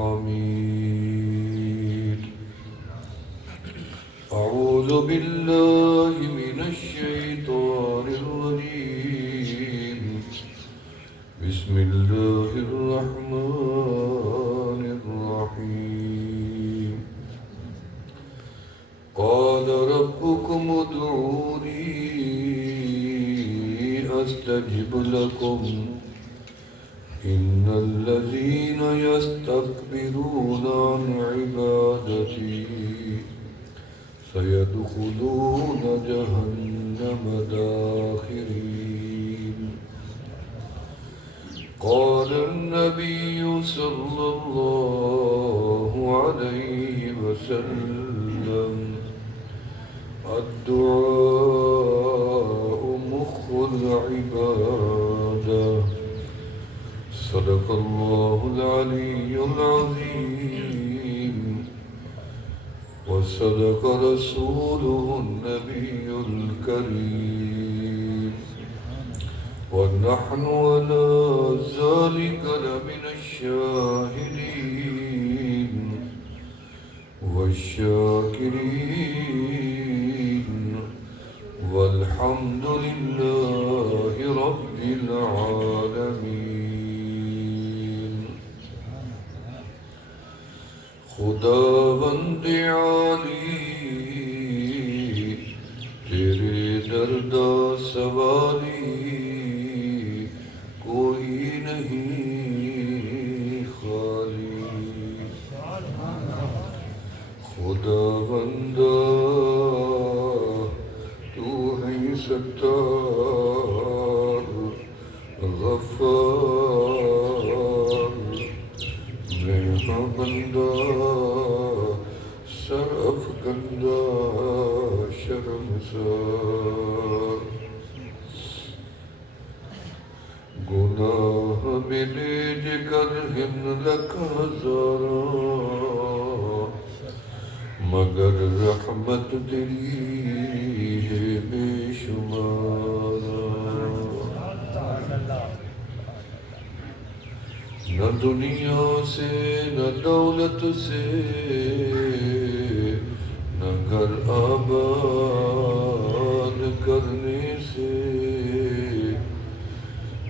الحميد. أعوذ بالله من الشيطان الرجيم. بسم الله الرحمن الرحيم. قال ربكم ادعوني أستجب لكم إن الذين يستكبرون عن عبادتي سيدخلون جهنم داخرين. قال النبي صلى الله عليه وسلم الدعاء مخ العبادة. صدق الله العلي العظيم وصدق رسوله النبي الكريم ونحن على ذلك لمن الشاهدين والشاكرين والحمد لله رب العالمين. خدا بند عالی تیرے دردا سوالی کوئی نہیں خالی. خدا بندہ تو ہے ستار غفار. میں ہاں بندہ سر افکندہ شرمسار. گناہ ملے جگر ہم لکھ ہزاراں مگر رحمت تیری ہے بے شمار. نہ دنیا سے نہ دولت سے نہ گھر آباد کرنے سے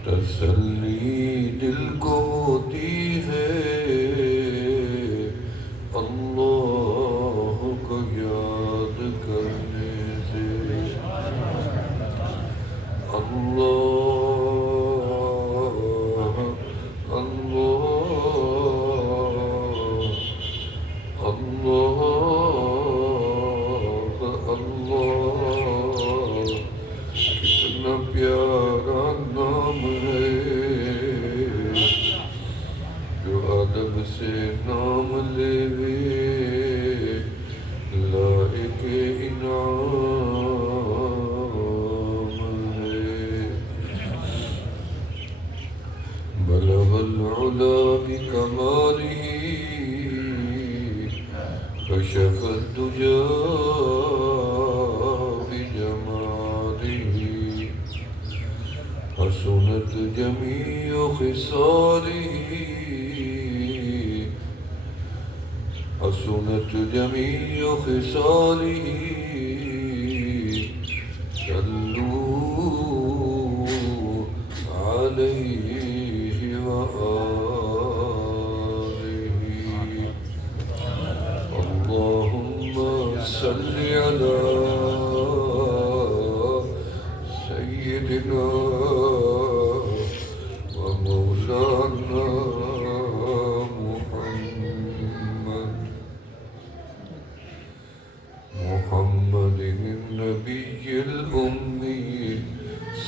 تسلی دل کو ہوتی ہے اللہ کو یاد کرنے سے. کتنا پیارا نام ہے جو ادب سے نام لے لائق انعام ہے. بلغ العلا بکمالہ کشف الدجى بجماله حسنت جميع خصاله حسنت جميع خصاله. صلوا عليه وآله. اللهم صل على سيدنا ومولانا محمد النبي الأمي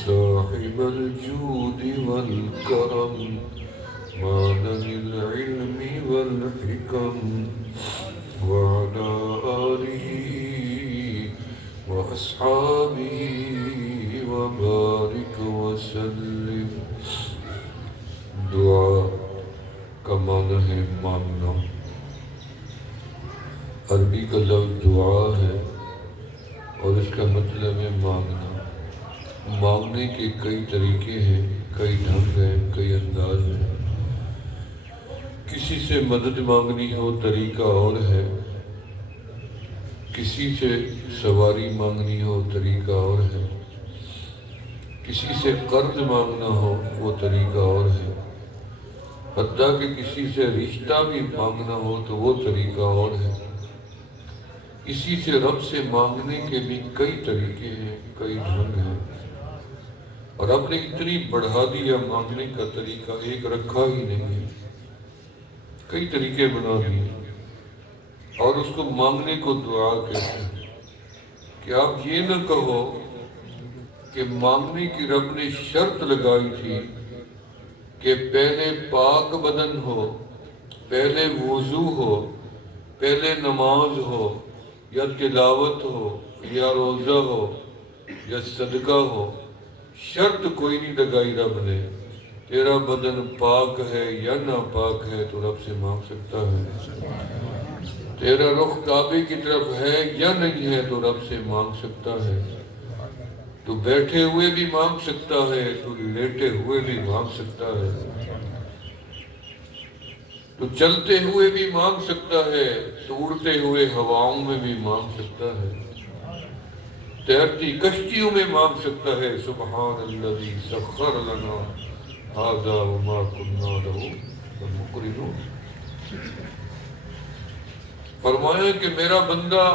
صاحب الجود والكرم معدن العلم والحكم وعلى آله وأصحابه وبارك وسلم. دعا کا معنی ہے مانگنا. عربی کا لفظ دعا ہے اور اس کا مطلب ہے مانگنا. مانگنے کے کئی طریقے ہیں، کئی ڈھنگ ہیں، کئی انداز ہیں. کسی سے مدد مانگنی ہو طریقہ اور ہے، کسی سے سواری مانگنی ہو طریقہ اور ہے، کسی سے قرض مانگنا ہو وہ طریقہ اور ہے، حتیٰ کہ کسی سے رشتہ بھی مانگنا ہو تو وہ طریقہ اور ہے۔ کسی سے رب سے مانگنے کے بھی کئی طریقے ہیں، کئی ڈھنگ ہیں، اور رب نے اتنی بڑھا دیا مانگنے کا طریقہ ایک رکھا ہی نہیں ہے، کئی طریقے بنا دیے، اور اس کو مانگنے کو دعا کہتے ہیں۔ کہ آپ یہ نہ کہو کہ مانگنے کی رب نے شرط لگائی تھی کہ پہلے پاک بدن ہو، پہلے وضو ہو، پہلے نماز ہو، یا تلاوت ہو، یا روزہ ہو، یا صدقہ ہو۔ شرط کوئی نہیں لگائی رب نے، تیرا بدن پاک ہے یا ناپاک ہے تو رب سے مانگ سکتا ہے، تیرا رخ کعبے کی طرف ہے یا نہیں ہے تو رب سے مانگ سکتا ہے، تو بیٹھے ہوئے بھی مانگ سکتا ہے، تو لیٹے ہوئے بھی مانگ سکتا ہے، تو چلتے ہوئے بھی مانگ سکتا ہے، تو اڑتے ہوئے ہواؤں میں بھی مانگ سکتا ہے، تیرتی کشتیوں میں مانگ سکتا ہے۔ سبحان الذی سخر لنا ھذا وما کنا لہ مقرنین۔ فرمایا کہ میرا بندہ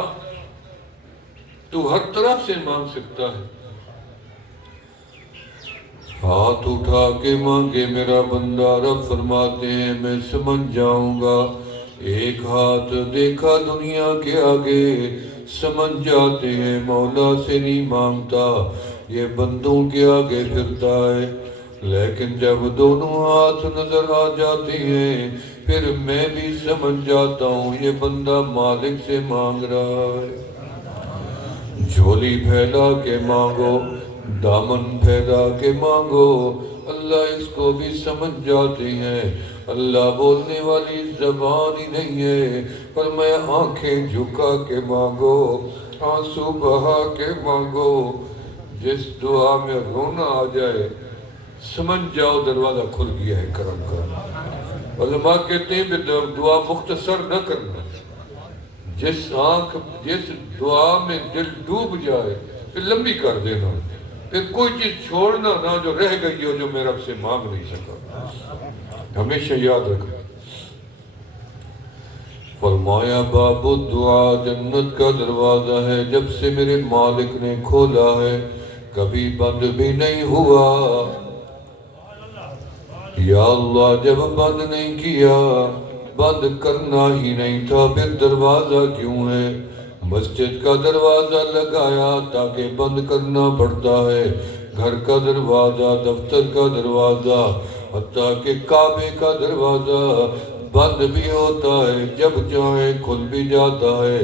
تو ہر طرح سے مانگ سکتا ہے، ہاتھ اٹھا کے مانگے میرا بندہ، رب فرماتے ہیں میں سمجھ جاؤں گا۔ ایک ہاتھ دیکھا دنیا کے آگے، سمجھ جاتے ہیں مولا سے نہیں مانگتا، یہ بندوں کے آگے پھرتا ہے، لیکن جب دونوں ہاتھ نظر آ جاتے ہیں پھر میں بھی سمجھ جاتا ہوں یہ بندہ مالک سے مانگ رہا ہے۔ جھولی پھیلا کے مانگو، دامن پھیلا کے مانگو، اللہ اس کو بھی سمجھ جاتے ہیں۔ اللہ بولنے والی زبان ہی نہیں ہے، پر میں آنکھیں جھکا کے مانگو، آنسو بہا کے مانگو، جس دعا میں رونا آ جائے سمجھ جاؤ دروازہ کھل گیا ہے کرم کا۔ علماء کہتے ہیں کہ دعا مختصر نہ کرنا، جس دعا میں دل ڈوب جائے پھر لمبی کر دینا، پھر کوئی چیز چھوڑنا نہ جو رہ گئی ہو جو میں رب سے مانگ نہیں سکا، ہمیشہ یاد رکھنا۔ فرمایا باب الدعا جنت کا دروازہ ہے، جب سے میرے مالک نے کھولا ہے کبھی بند بھی نہیں ہوا۔ یا اللہ جب بند نہیں کیا، بند کرنا ہی نہیں تھا، پھر دروازہ کیوں ہے؟ مسجد کا دروازہ لگایا تاکہ بند کرنا پڑتا ہے، گھر کا دروازہ، دفتر کا دروازہ، حتیٰ کہ کعبے کا دروازہ بند بھی ہوتا ہے، جب چاہے کھل بھی جاتا ہے،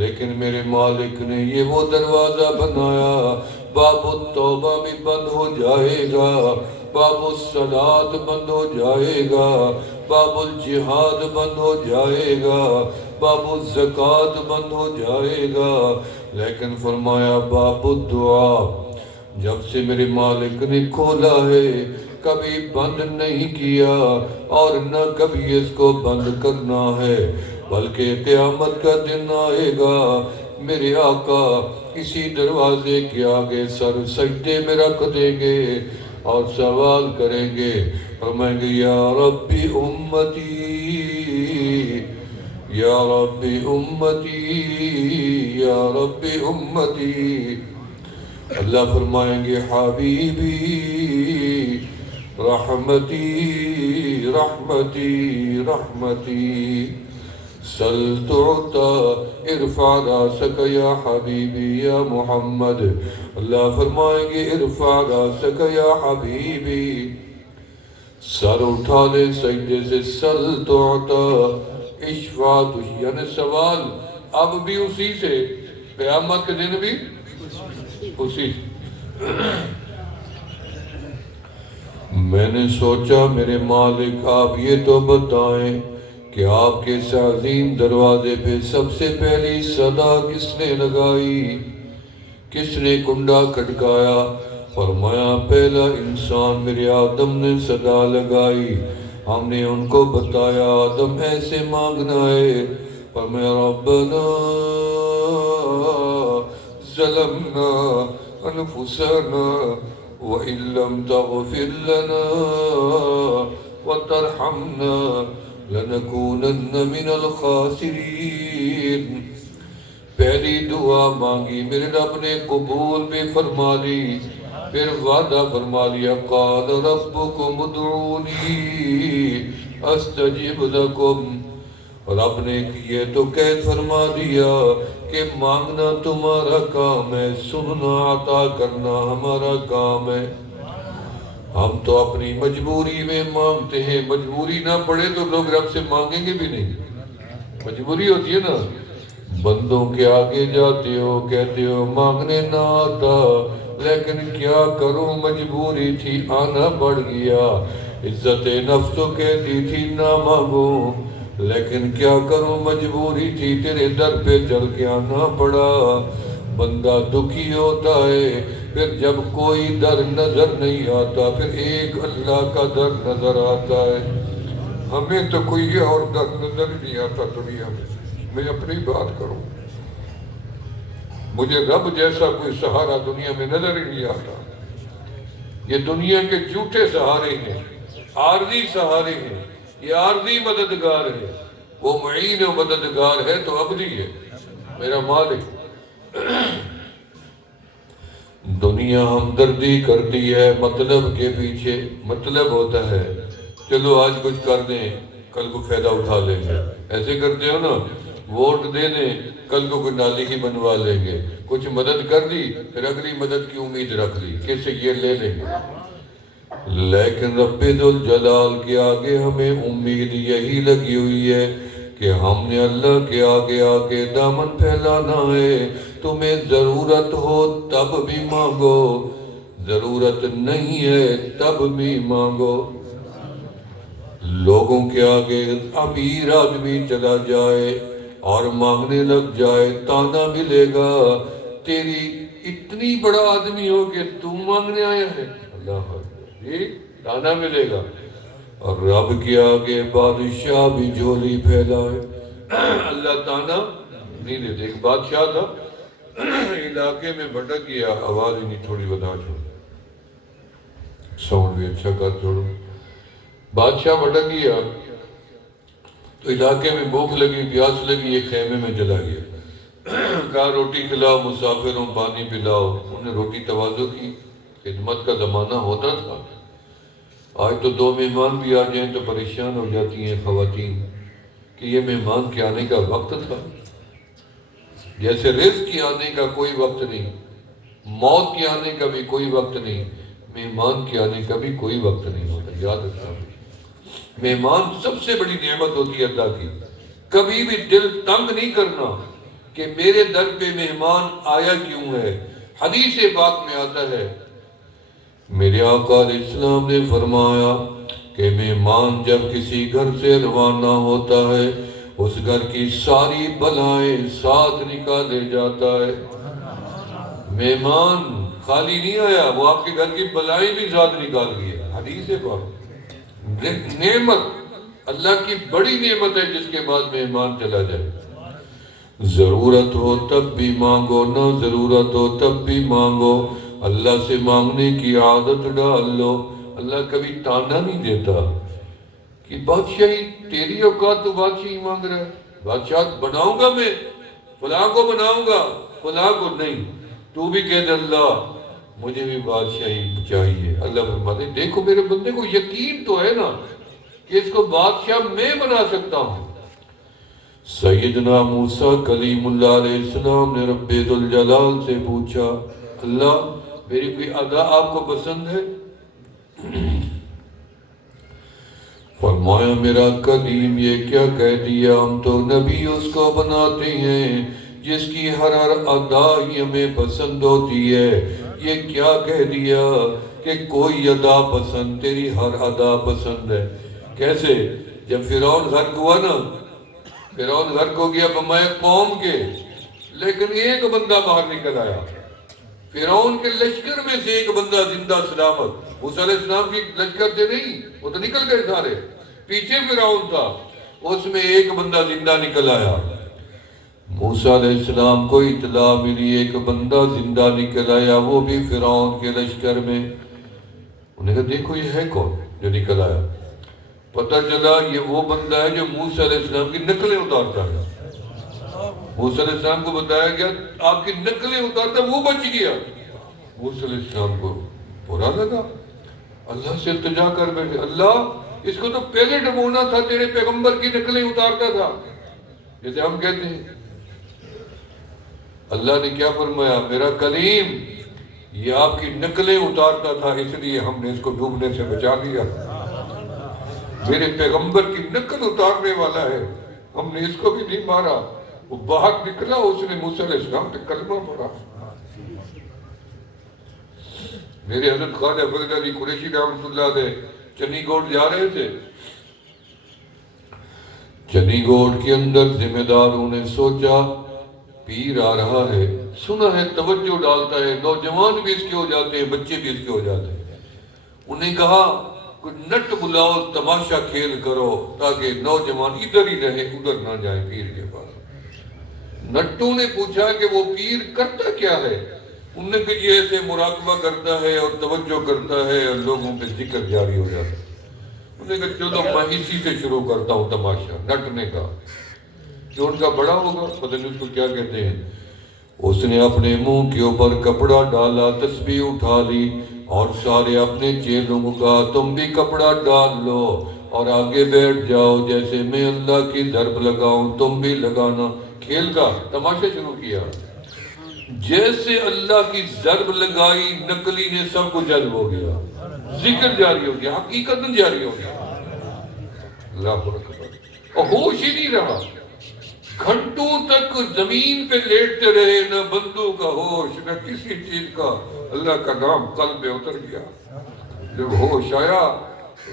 لیکن میرے مالک نے یہ وہ دروازہ بنایا۔ باب التوبہ بھی بند ہو جائے گا، باب الصلاۃ بند ہو جائے گا، باب الجہاد بند ہو جائے گا، باب الزکوٰۃ بند ہو جائے گا، لیکن فرمایا باب الدعا جب سے میرے مالک نے کھولا ہے کبھی بند نہیں کیا، اور نہ کبھی اس کو بند کرنا ہے، بلکہ قیامت کا دن آئے گا میرے آقا اسی دروازے کے آگے سر سجدے میں رکھ دیں گے اور سوال کریں گے، فرمائیں گے یا ربی امتی، یا ربی امتی، یا ربی امتی۔ اللہ فرمائیں گے حبیبی رحمتی رحمتی رحمتی، سل تعطا ارفع راسک یا حبیبی یا محمد۔ اللہ فرمائیں گے ارفع راسک یا حبیبی، سر اٹھا لے سجدے سے، سل تعطا اشفع، یعنی سوال اب بھی اسی سے، قیامت کے دن بھی اسی سے۔ میں نے سوچا میرے مالک آپ یہ تو بتائیں کہ آپ کے اس عظیم دروازے پہ سب سے پہلی صدا کس نے لگائی، کس نے کنڈا کھٹکایا؟ فرمایا پہلا انسان میرے آدم نے صدا لگائی، ہم نے ان کو بتایا آدم ایسے مانگنا ہے، فرمایا ربنا ظلمنا انفسنا وإن لم تغفر لنا وترحمنا لنكونن من الخاسرین۔ پہلی دعا مانگی، میرے رب نے قبول بھی فرما لی، پھر وعدہ فرما لیا قال ربکم ادعونی استجب لکم۔ رب نے یہ تو قید فرما دیا کہ مانگنا تمہارا کام ہے، سننا عطا کرنا ہمارا کام ہے۔ ہم تو اپنی مجبوری میں مانگتے ہیں، مجبوری نہ پڑے تو لوگ رب سے مانگیں گے بھی نہیں، مجبوری ہوتی ہے نا۔ بندوں کے آگے جاتے ہو کہتے ہو مانگنے نہ آتا، لیکن کیا کروں مجبوری تھی آنا پڑ گیا۔ عزت نفس تو کہتی تھی نہ مانگو، لیکن کیا کروں مجبوری تھی تیرے در پہ چل کے آنا پڑا۔ بندہ دکھی ہوتا ہے، پھر جب کوئی در نظر نہیں آتا پھر ایک اللہ کا در نظر آتا ہے۔ ہمیں تو کوئی اور در نظر نہیں آتا دنیا میں اپنی بات کروں، مجھے رب جیسا کوئی سہارا دنیا میں نظر ہی نہیں آتا۔ یہ دنیا کے جھوٹے سہارے ہیں، عارضی سہارے ہیں، یہ عارضی مددگار ہے۔ وہ معین و مددگار ہے تو ابدی ہے، میرا مالک۔ دنیا ہمدردی کرتی ہے مطلب کے پیچھے، مطلب ہوتا ہے چلو آج کچھ کر دیں کل کو فائدہ اٹھا لیں گے، ایسے کرتے ہو نا، ووٹ دے دیں کل کو کوئی نالی ہی بنوا لیں گے، کچھ مدد کر دی پھر اگلی مدد کی امید رکھ لی کہ سے یہ لے لیں گے۔ لیکن رب ذوالجلال کے آگے ہمیں امید یہی لگی ہوئی ہے کہ ہم نے اللہ کے آگے آگے دامن پھیلانا ہے۔ تمہیں ضرورت ہو تب بھی مانگو، ضرورت نہیں ہے تب بھی مانگو۔ لوگوں کے آگے امیر آدمی چلا جائے اور مانگنے لگ جائے تانا ملے گا، تیری اتنی بڑا آدمی ہو کہ تم مانگنے آیا ہے، اللہ یہ تانا ملے گا۔ اور رب کے آگے بادشاہ بھی جھولی پھیلائے، اللہ تانا نہیں دیتے۔ ایک بادشاہ تھا علاقے میں بھٹک گیا، آواز ہی نہیں تھوڑی بتا چھوڑ، ساؤنڈ بھی اچھا کر چھوڑو۔ بادشاہ بھٹک گیا تو علاقے میں بھوک لگی پیاس لگی، ایک خیمے میں چلا گیا، کہا روٹی کھلاؤ مسافروں، پانی پلاؤ۔ انہوں نے روٹی تواضع کی، خدمت کا زمانہ ہوتا تھا۔ آج تو دو مہمان بھی آ جائیں تو پریشان ہو جاتی ہیں خواتین کہ یہ مہمان کے آنے کا وقت تھا۔ جیسے رزق کے آنے کا کوئی وقت نہیں، موت کے آنے کا بھی کوئی وقت نہیں، مہمان کے آنے کا بھی کوئی وقت نہیں ہوتا، یاد رکھنا۔ مہمان سب سے بڑی نعمت ہوتی ہے اللہ کی۔ کبھی بھی دل تنگ نہیں کرنا کہ میرے در پہ مہمان آیا کیوں ہے۔ حدیث پاک میں آتا ہے، میرے آقا علیہ السلام نے فرمایا کہ مہمان جب کسی گھر سے روانہ ہوتا ہے اس گھر کی ساری بلائیں ساتھ نکالے جاتا ہے۔ مہمان خالی نہیں آیا، وہ آپ کے گھر کی بلائیں بھی ساتھ نکال گیا۔ حدیث پاک نعمت اللہ کی بڑی نعمت ہے جس کے بعد مہمان چلا جائے۔ ضرورت ہو تب بھی مانگو، نہ ضرورت ہو تب بھی مانگو، اللہ سے مانگنے کی عادت ڈال لو۔ اللہ کبھی تانا نہیں دیتا کہ بادشاہی تیری اوقات تو بادشاہی مانگ رہا ہے، بادشاہ بناؤں گا میں، فلاں کو بناؤں گا فلاں کو نہیں، تو بھی کہہ دے اللہ مجھے بھی بادشاہی چاہیے۔ اللہ فرماتے دیکھو میرے بندے کو یقین تو ہے نا کہ اس کو بادشاہ میں بنا سکتا ہوں۔ سیدنا موسیٰ کلیم اللہ علیہ السلام نے رب ذوالجلال سے پوچھا اللہ میری کوئی ادا آپ کو پسند ہے؟ فرمایا میرا کلیم یہ کیا کہہ دیا، ہم تو نبی اس کو بناتے ہیں جس کی ہر ادا ہی ہمیں پسند ہوتی ہے۔ یہ کیا کہہ دیا کہ کوئی ادا پسند، تیری ہر ادا پسند ہے۔ کیسے؟ جب فرعون غرق ہوا نا، فرعون غرق ہو گیا بمائے قوم کے، لیکن ایک بندہ باہر نکل آیا، فرعون کے لشکر میں سے ایک بندہ زندہ سلامت۔ موسیٰ علیہ السلام کی لشکر سے نہیں، وہ تو نکل گئے سارے، پیچھے فرعون تھا، اس میں ایک بندہ زندہ نکل آیا۔ موسیٰ علیہ السلام کو اطلاع ملی ایک بندہ زندہ نکل آیا، وہ بھی فرعون کے لشکر میں۔ انہوں نے کہا دیکھو یہ ہے کون جو نکل آیا؟ پتہ چلا یہ وہ بندہ ہے جو موسیٰ علیہ السلام کی نقلیں اتارتا ہے۔ موسیٰ علیہ السلام کو بتایا گیا آپ کی نقلیں اتارتا، وہ بچ گیا۔ موسیٰ علیہ السلام کو برا لگا، اللہ سے التجا کر بیٹھے، اللہ اس کو تو پہلے ڈبونا تھا، تیرے پیغمبر کی نقلیں اتارتا تھا، جیسے ہم کہتے ہیں۔ اللہ نے کیا فرمایا؟ میرا کلیم یہ آپ کی نقلیں اتارتا تھا، اس لیے ہم نے اس کو ڈوبنے سے بچا لیا۔ میرے پیغمبر کی نقل اتارنے والا ہے، ہم نے اس کو بھی نہیں مارا۔ وہ باہر نکلا، اس نے موسیٰ علیہ السلام پہ کلمہ پڑھا۔ میرے حضرت خواجہ فرید علی قریشی رحمۃ اللہ علیہ چنی گوڑ جا رہے تھے۔ چنی گوڑ کے اندر ذمہ داروں نے سوچا پیر آ رہا ہے، سنا ہے توجہ ڈالتا ہے، نوجوان بھی اس کے ہو جاتے ہیں، بچے بھی اس کے ہو جاتے ہیں۔ انہیں کہا کوئی نٹ بلاؤ، تماشا کھیل کرو تاکہ نوجوان ادھر ہی رہے، ادھر نہ جائے پیر کے پاس۔ نٹوں نے پوچھا کہ وہ پیر کرتا کیا ہے؟ انہوں نے کہا یہ ایسے مراقبہ کرتا ہے اور توجہ کرتا ہے اور لوگوں پہ ذکر جاری ہو جاتا ہے۔ انہوں نے کہا چلو میں اسی سے شروع کرتا ہوں تماشا۔ نٹ نے کہا جو ان کا بڑا ہوگا، پتہ نہیں اس کو کیا کہتے ہیں۔ اس نے اپنے منہ کے اوپر کپڑا ڈالا، تسبیح اٹھا لی اور سارے اپنے چیلوں کو کہا تم بھی کپڑا ڈال لو اور آگے بیٹھ جاؤ، جیسے میں اللہ کی ضرب لگاؤں تم بھی لگانا۔ کھیل کا تماشا شروع کیا۔ جیسے اللہ کی ضرب لگائی، نقلی نے سب کو جذب ہو گیا، ذکر جاری ہو گیا، حقیقت جاری ہو گیا۔ اللہ اکبر۔ اور ہوش ہی نہیں رہا، گھنٹوں تک زمین پہ لیٹتے رہے، نہ بندوں کا ہوش نہ کسی چیز کا۔ اللہ کا نام قلب پہ اتر گیا۔ جب ہوش آیا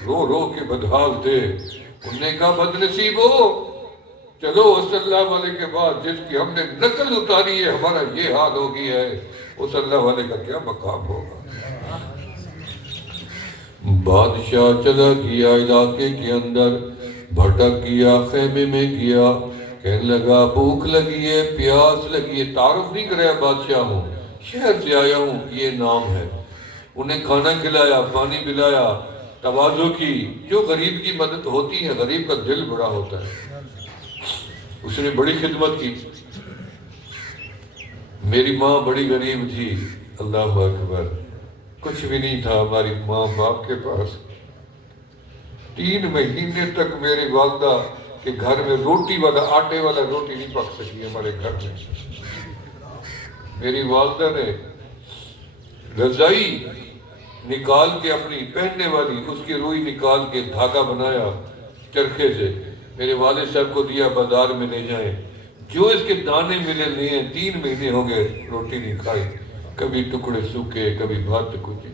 رو رو کے بدحال تھے۔ انہوں نے کہا بد نصیبو چلو اس اللہ والے کے بعد جس کی ہم نے نقل اتاری ہے، ہمارا یہ حال ہو گیا ہے، اس اللہ والے کا کیا مقام ہوگا۔ بادشاہ چلا گیا علاقے کے اندر، بھٹک گیا، خیمے میں گیا، کہنے لگا بھوک لگی ہے، پیاس لگی ہے۔ تعارف نہیں کریا بادشاہ ہوں، شہر سے آیا ہوں، یہ نام ہے۔ انہیں کھانا کھلایا، پانی پلایا، تواضع کی۔ جو غریب کی مدد ہوتی ہے، غریب کا دل بڑا ہوتا ہے۔ اس نے بڑی خدمت کی۔ میری ماں بڑی غریب تھی، اللہ اکبر، کچھ بھی نہیں تھا ہماری ماں باپ کے پاس۔ 3 مہینے تک میری والدہ کے گھر میں روٹی والا، آٹے والا روٹی نہیں پک سکی ہمارے گھر میں۔ میری والدہ نے رضائی نکال کے اپنی پہننے والی، اس کی روئی نکال کے دھاگا بنایا چرخے سے، میرے والد صاحب کو دیا بازار میں لے جائیں، جو اس کے دانے ملے لیے۔ 3 مہینے ہو گئے روٹی نہیں کھائی، کبھی ٹکڑے سوکھے، کبھی بھات کچھ۔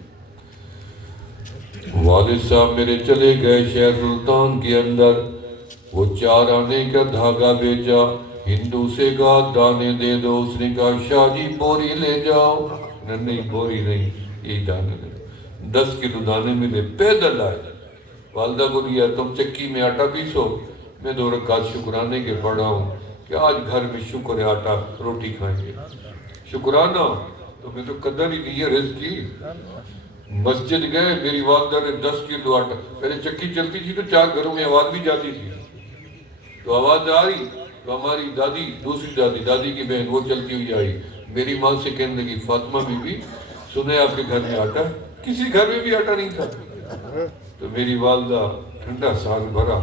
والد صاحب میرے چلے گئے شہر سلطان کے اندر، وہ 4 آنے کا دھاگا بیچا، ہندو سے کہا دانے دے دو، اس نے کہا شاہ جی بوری لے جاؤ، نہیں بوری نہیں، یہ دانے دے دو۔ 10 کلو دانے ملے، پیدل آئے، والدہ کو دیا تم چکی میں آٹا پیسو، میں 2 رکعت شکرانے کے پڑھا ہوں کہ آج گھر میں شکر ہے، آٹا روٹی کھائیں گے۔ شکرانہ تمہیں تو قدر ہی نہیں ہے رزق کی۔ مسجد گئے، میری والدہ نے 10 کلو آٹا، پہلے چکی چلتی تھی تو 4 گھروں میں آواز بھی جاتی تھی، تو آواز آ رہی تو ہماری دادی، دوسری دادی کی بہن، وہ چلتی ہوئی آئی، میری ماں سے کہنے لگی فاطمہ بی بی سنے آپ کے گھر میں آٹا ہے؟ کسی گھر میں بھی آٹا نہیں تھا۔ تو میری والدہ ٹھنڈا سال بھرا